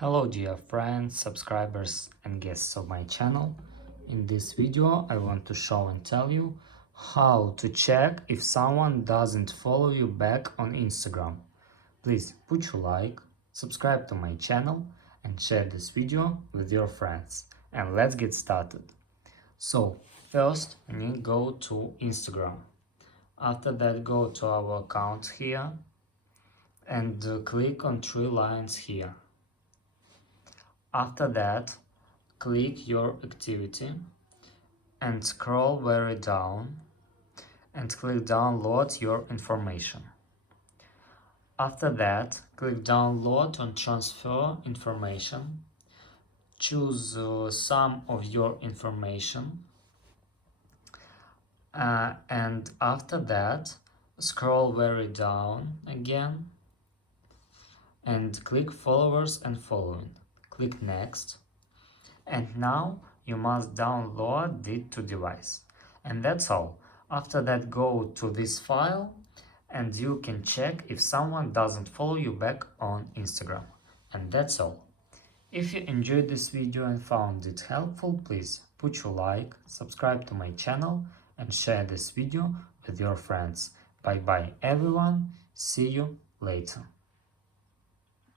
Hello dear friends, subscribers and guests of my channel. In this video I want to show and tell you how to check if someone doesn't follow you back on Instagram. Please put your like, subscribe to my channel and share this video with your friends. And let's get started. So first we need to go to Instagram. After that go to our account here and click on three lines here. After that, click your activity and scroll very down and click download your information. After that, click download and transfer information. Choose some of your information and after that, scroll very down again and click followers and following. Click next, and now you must download it to device, and that's all. After that, go to this file and you can check if someone doesn't follow you back on Instagram, and that's all. If you enjoyed this video and found it helpful, please put your like, subscribe to my channel and share this video with your friends. Bye bye everyone, see you later.